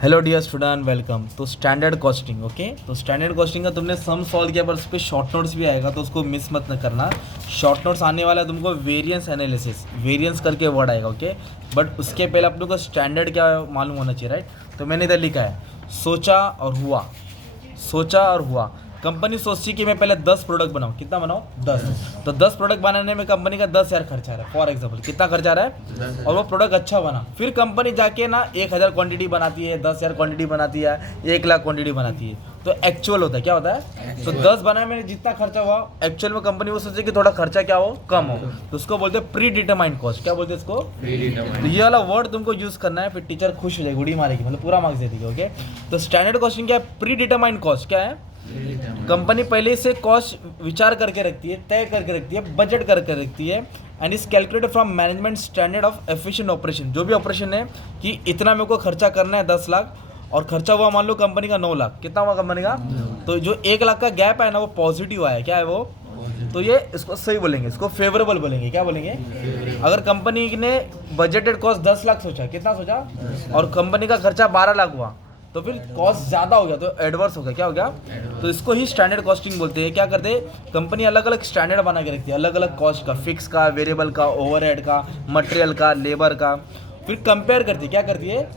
Hello dear student, welcome. तो standard costing, okay. तो standard costing का तुमने सम सॉल्व किया, पर उस पर शॉर्ट नोट्स भी आएगा, तो उसको मिस मत न करना। शॉर्ट नोट्स आने वाला है तुमको वेरिएंस एनालिसिस, वेरिएंस करके वर्ड आएगा, ओके। बट उसके पहले अपने को स्टैंडर्ड क्या मालूम होना चाहिए, राइट। तो मैंने इधर लिखा है सोचा और हुआ, सोचा और हुआ। कंपनी सोचती कि मैं पहले 10 प्रोडक्ट बनाऊँ। कितना बनाऊँ? 10। तो 10 प्रोडक्ट बनाने में कंपनी का 10,000 खर्चा आ रहा है, फॉर एग्जाम्पल। कितना खर्चा आ रहा है? और वो प्रोडक्ट अच्छा बना, फिर कंपनी जाके ना 1,000 क्वांटिटी बनाती है, 10,000 क्वांटिटी बनाती है, 1,00,000 क्वांटिटी बनाती है। तो एक्चुअल होता है, क्या होता है? तो 10 बनाने में जितना खर्चा हुआ, एक्चुअल में कंपनी वो सोचे कि थोड़ा खर्चा क्या हो, कम हो। तो उसको बोलते हैं प्री डिटरमाइंड कॉस्ट। क्या बोलते हैं इसको? तो ये वाला वर्ड तुमको यूज करना है, फिर टीचर खुश हो जाएगी, उड़ी मारेगी, मतलब पूरा मार्क्स दे देगी, ओके। तो स्टैंडर्ड कॉस्टिंग क्या है? प्री डिटरमाइंड कॉस्ट क्या है? कंपनी पहले से कॉस्ट विचार करके रखती है, तय करके रखती है, बजट करके रखती है, and is calculated from management standard of efficient operation. जो भी ऑपरेशन है कि इतना मेरे को खर्चा करना है 10 लाख, और खर्चा हुआ मान लो कंपनी का 9 लाख। कितना हुआ कंपनी का? तो जो 1 लाख का गैप है ना, वो पॉजिटिव आया। क्या है वो? तो ये इसको सही बोलेंगे, इसको फेवरेबल बोलेंगे। क्या बोलेंगे? अगर कंपनी ने बजटेड कॉस्ट 10 लाख सोचा, कितना सोचा, और कंपनी का खर्चा 12 लाख हुआ, तो फिर कॉस्ट ज़्यादा हो गया, तो एडवर्स हो गया। क्या हो गया? तो इसको ही स्टैंडर्ड कॉस्टिंग बोलते हैं। क्या करते हैं कंपनी? अलग अलग स्टैंडर्ड बना के रखती है, अलग अलग कॉस्ट का, फिक्स का, वेरिएबल का, ओवरहेड का, मटेरियल का, लेबर का। फिर कंपेयर करती है। क्या करती है?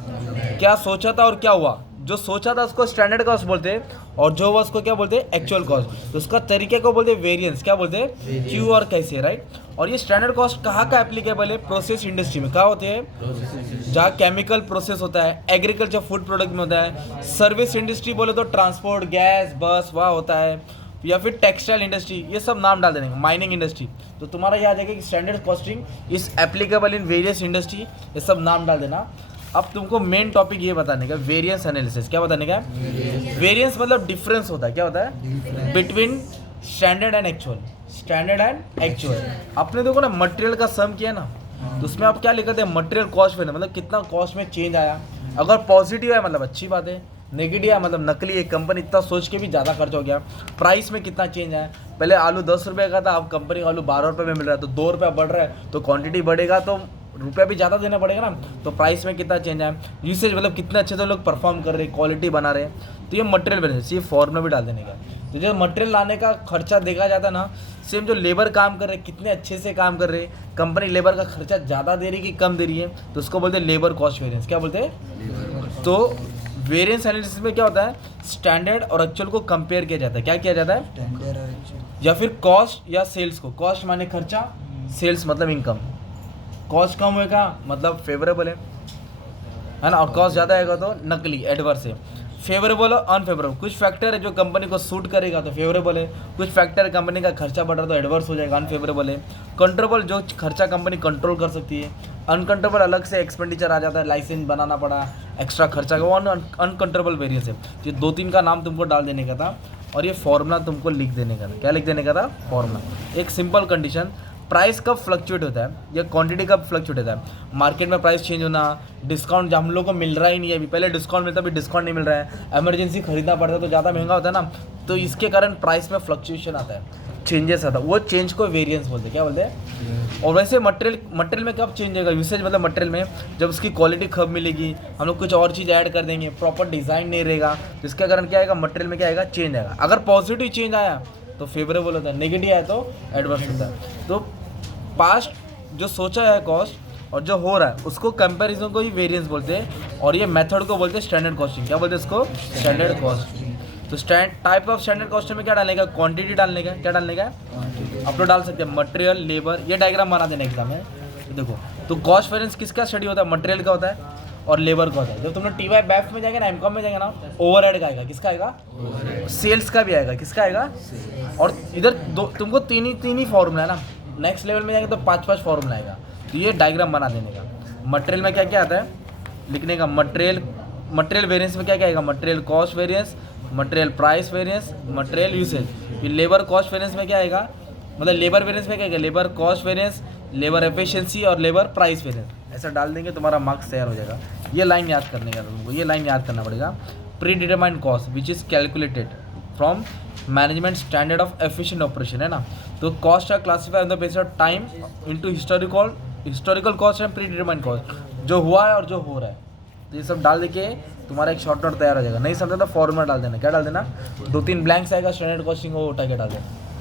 क्या सोचा था और क्या हुआ। जो सोचा था उसको स्टैंडर्ड कॉस्ट बोलते हैं, और जो हुआ उसको क्या बोलते हैं? Actual cost. तो उसका तरीके को बोलते हैं वेरिएंस। क्या बोलते हैं? क्यों और कैसे, राइट। और ये स्टैंडर्ड कॉस्ट कहाँ का एप्लीकेबल है? प्रोसेस इंडस्ट्री में। कहाँ होते हैं? जहाँ केमिकल प्रोसेस होता है, एग्रीकल्चर फूड प्रोडक्ट में होता है, सर्विस इंडस्ट्री बोले तो ट्रांसपोर्ट, गैस, बस, वहाँ होता है, या फिर टेक्सटाइल इंडस्ट्री, ये सब नाम डाल देंगे, माइनिंग इंडस्ट्री। तो तुम्हारा याद है कि standard costing is applicable in various industry, ये सब नाम डाल देना। अब तुमको मेन टॉपिक ये बताने का, वेरिएंस एनालिसिस। क्या बताने का? वेरिएंस मतलब डिफरेंस होता है। क्या होता है? Between standard and actual, standard and actual. आपने देखो ना मटेरियल का सम किया ना, तो उसमें आप क्या लिखते हैं? मटेरियल कॉस्ट पे, मतलब कितना कॉस्ट में चेंज आया। अगर पॉजिटिव है मतलब अच्छी बात है, नेगेटिव है मतलब नकली है, कंपनी इतना सोच के भी ज़्यादा खर्च हो गया। प्राइस में कितना चेंज आया, पहले आलू 10 रुपये का था, अब कंपनी आलू 12 रुपये में मिल रहा है, तो 2 रुपये बढ़ रहा है, तो क्वांटिटी बढ़ेगा तो रुपया भी ज़्यादा देना पड़ेगा ना। तो प्राइस में कितना चेंज आया, यूसेज मतलब कितने अच्छे से लोग परफॉर्म कर रहे हैं, क्वालिटी बना रहे हैं। तो ये मटेरियल बेनिफिट, ये फॉर्मूला भी डाल देने का। तो जो मटेरियल लाने का खर्चा देखा जाता ना, सेम जो लेबर काम कर रहे हैं, कितने अच्छे से काम कर रहे हैं, कंपनी लेबर का खर्चा ज़्यादा दे रही है कि कम दे रही है, तो उसको बोलते हैं लेबर कॉस्ट वेरिएंस। क्या बोलते हैं? तो वेरिएंस एनालिसिस में क्या होता है? स्टैंडर्ड और एक्चुअल को कंपेयर किया जाता है। क्या किया जाता है? या फिर कॉस्ट या सेल्स को, कॉस्ट माने खर्चा, सेल्स मतलब इनकम। कॉस्ट कम होएगा मतलब फेवरेबल है ना, और कॉस्ट ज़्यादा आएगा तो नकली, एडवर्स है। फेवरेबल और अनफेवरेबल, कुछ फैक्टर है जो कंपनी को सूट करेगा तो फेवरेबल है, कुछ फैक्टर कंपनी का खर्चा बढ़ रहा तो एडवर्स हो जाएगा, अनफेवरेबल है। कंट्रोलेबल, जो खर्चा कंपनी कंट्रोल कर सकती है। अनकंट्रोलेबल, अलग से एक्सपेंडिचर आ जाता है, लाइसेंस बनाना पड़ा, एक्स्ट्रा खर्चा का, वो अनकंट्रोलेबल वेरिएंस है। ये 2-3 का नाम तुमको डाल देने का था, और ये फॉर्मूला तुमको लिख देने का था। क्या लिख देने का था? फॉर्मूला। एक सिंपल कंडीशन, प्राइस कब फ्लक्चुएट होता है या क्वांटिटी कब फ्लक्चुएट होता है? मार्केट में प्राइस चेंज होना, डिस्काउंट जब हम लोग को मिल रहा ही नहीं है, अभी पहले डिस्काउंट मिलता, अभी डिस्काउंट नहीं मिल रहा है, इमरजेंसी खरीदना पड़ता है तो ज़्यादा महंगा होता है ना, तो इसके कारण प्राइस में फ्लक्चुएशन आता है, चेंजेस आता है, वो चेंज को वेरिएंस बोलते हैं। क्या बोलते हैं? और वैसे मटेरियल में कब चेंज होगा? यूसेज मतलब मटेरियल में जब उसकी क्वालिटी कब मिलेगी, हम लोग कुछ और चीज़ ऐड कर देंगे, प्रॉपर डिज़ाइन नहीं रहेगा, तो इसके कारण क्या आएगा? मटेरियल में क्या आएगा? चेंज आएगा। अगर पॉजिटिव चेंज आया तो फेवरेबल होता है, नेगेटिव आया तो एडवर्स होता है। तो पास्ट जो सोचा है कॉस्ट और जो हो रहा है उसको कंपैरिजन को ही वेरिएंस बोलते हैं, और ये मेथड को बोलते हैं स्टैंडर्ड कॉस्टिंग। क्या बोलते हैं इसको? Standard costing. तो टाइप ऑफ स्टैंडर्ड कॉस्टिंग में क्या डालने का? क्वांटिटी डालने का। क्या डालने का? आप लोग डाल सकते हैं मटेरियल, लेबर, ये डायग्राम बना देना एग्जाम में। देखो, तो कॉस्ट वेरिएंस किसका स्टडी होता है? मटेरियल का होता है और लेबर का होता है। जब तुमने टीवाई बैफ में जाएगा ना, एमकॉम में जाएगा ना, ओवरहेड का आएगा। किसका आएगा? सेल्स का भी आएगा। किसका आएगा? और इधर तुमको तीन ही फॉर्मूला है ना, नेक्स्ट लेवल में जाएंगे तो 5-5 फॉर्मूला आएगा। तो ये डायग्राम बना देने का। मटेरियल में क्या क्या आता है लिखने का? मटेरियल वेरिएंस में क्या क्या आएगा? Material cost variance, material price variance, material usage. फिर लेबर कॉस्ट वेरिएंस में क्या आएगा? मतलब लेबर वेरिएंस में क्या आएगा? Labour cost variance, labour efficiency और लेबर प्राइस वेरिएंस। ऐसा डाल देंगे तुम्हारा मार्क्स तैयार हो जाएगा। ये लाइन याद करने का तुमको, ये लाइन याद करना पड़ेगा। Predetermined cost which is calculated from management standard of efficient operation, है ना। तो cost are classify on the basis of time into historical cost and predetermined cost, जो हुआ है और जो हो रहा है, तो ये सब डाल देके तुम्हारा एक शॉर्ट नोट तैयार हो जाएगा। नहीं समझा तो फॉर्मूला डाल देना, क्या डाल देना, 2-3 ब्लैंक्स आएगा, स्टैंडर्ड कॉस्टिंग वो उठा के डाल देना।